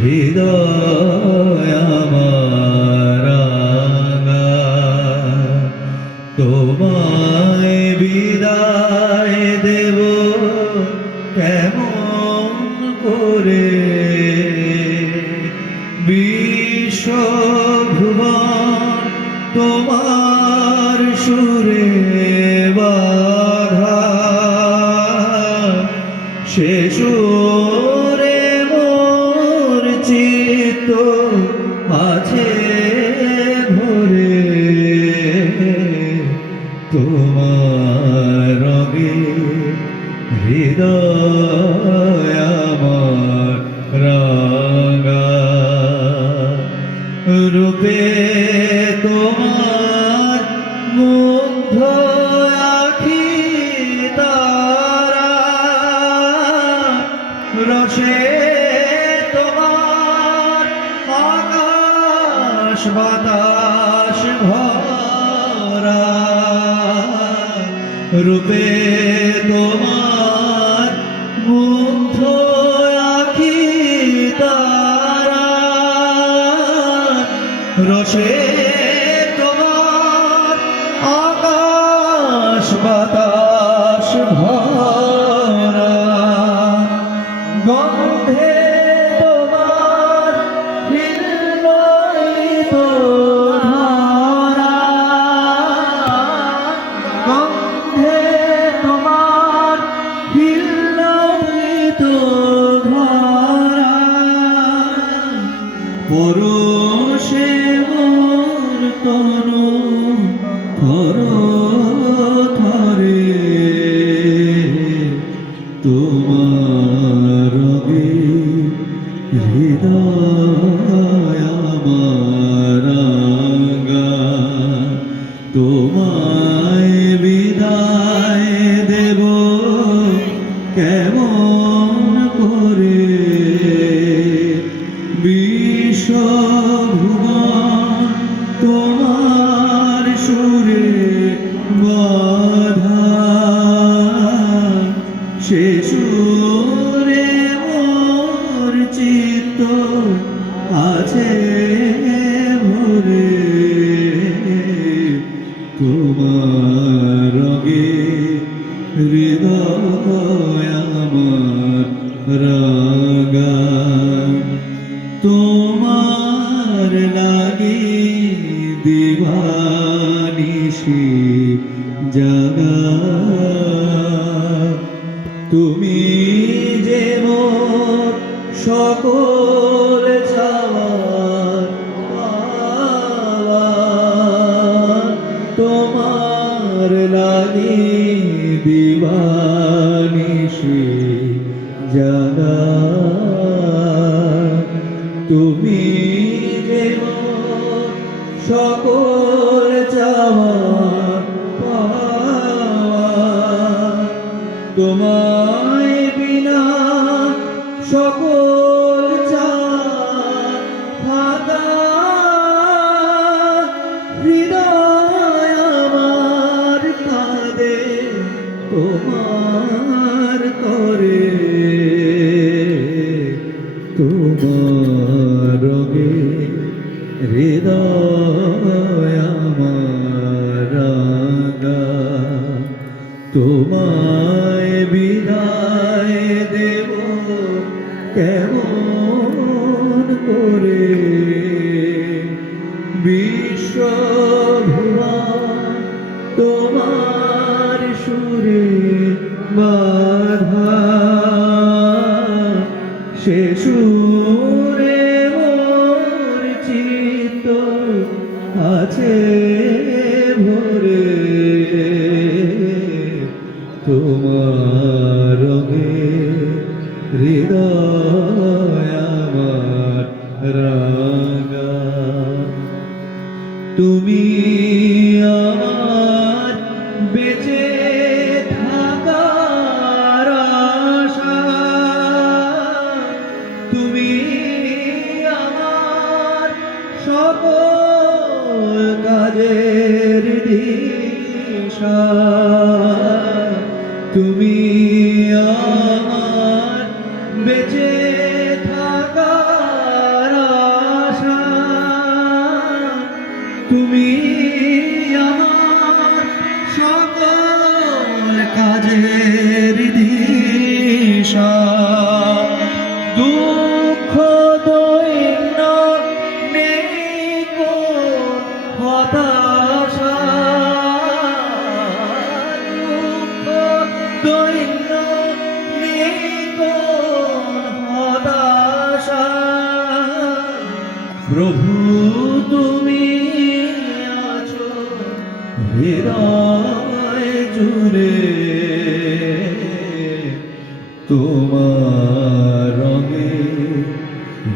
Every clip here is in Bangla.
হৃদয় আমার রাঙা, তোমায় বিদায় দেব কেমন করে। বিশ্বভুবন তোমার সুরে বাঁধা, সে সুরে মোর চিত্ত আছে ভরে। তোমার রঙে হৃদয় আমার রাঙা, রূপে তোমার মুগ্ধ আখি তারা, রসে তোমার আকাশ বাতাস ভরা, রূপে তোমার মুগ্ধ আখি তারা, রসে তোমার আকাশ বাতাস ভরা, গন্ধে তোমার হৃদয়িত ধারা, গন্ধে তোমার হৃদয়িত ধারা, পরশে মোর তনু থর থরে। তোমার রঙে হৃদয় আমার রাঙা, তোমায় বিদায় দেব কেমন করে। বিশ্বভুবন তোমার সুরে বাঁধা, সে সুরে মোর চিত্ত আছে ভরে। তোমার রঙে হৃদয় আমার রাঙা, তোমার লাগি দিবানিশি জাগা, তুমি যে মোর সকল চাওয়ার পাওয়া, তোমার লাগি দিবানিশি জাগা, তুমি যে মোর সকল চাওয়ার পাওয়া, তোমায় বিনা সকল চাওয়া ফাঁকা, হৃদয় আমার কাঁদে তোমার করে। তোমার রঙে হৃদয় আমার রাঙা, তোমায় বিদায় দেব কেমন করে। বিশ্বভুবন তোমার সুরে বাঁধা, সে সুরে মোর চিত্ত আছে ভরে। তোমার রঙে হৃদয় আমার রাঙা, তুমি আমার বেঁচে থাকার আশা, তুমি আমার সকল কাজের দিশা, তুমি আমার বেঁচে থাকার প্রভু তুমি আছো হৃদয় জুড়ে, তোমার রঙে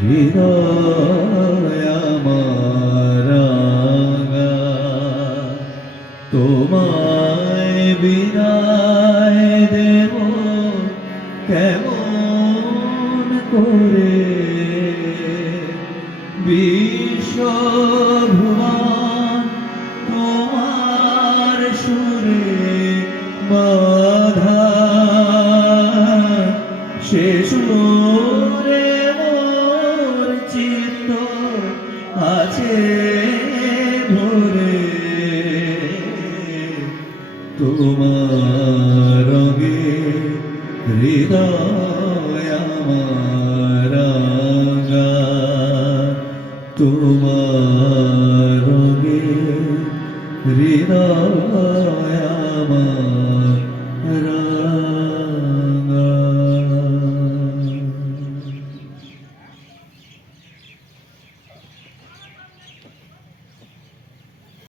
হৃদয় আমার রাঙা। তোমায় বিদায় দেব কেমন করে, বিশ্বভুবন তোমার সুরে বাঁধা, সে সুর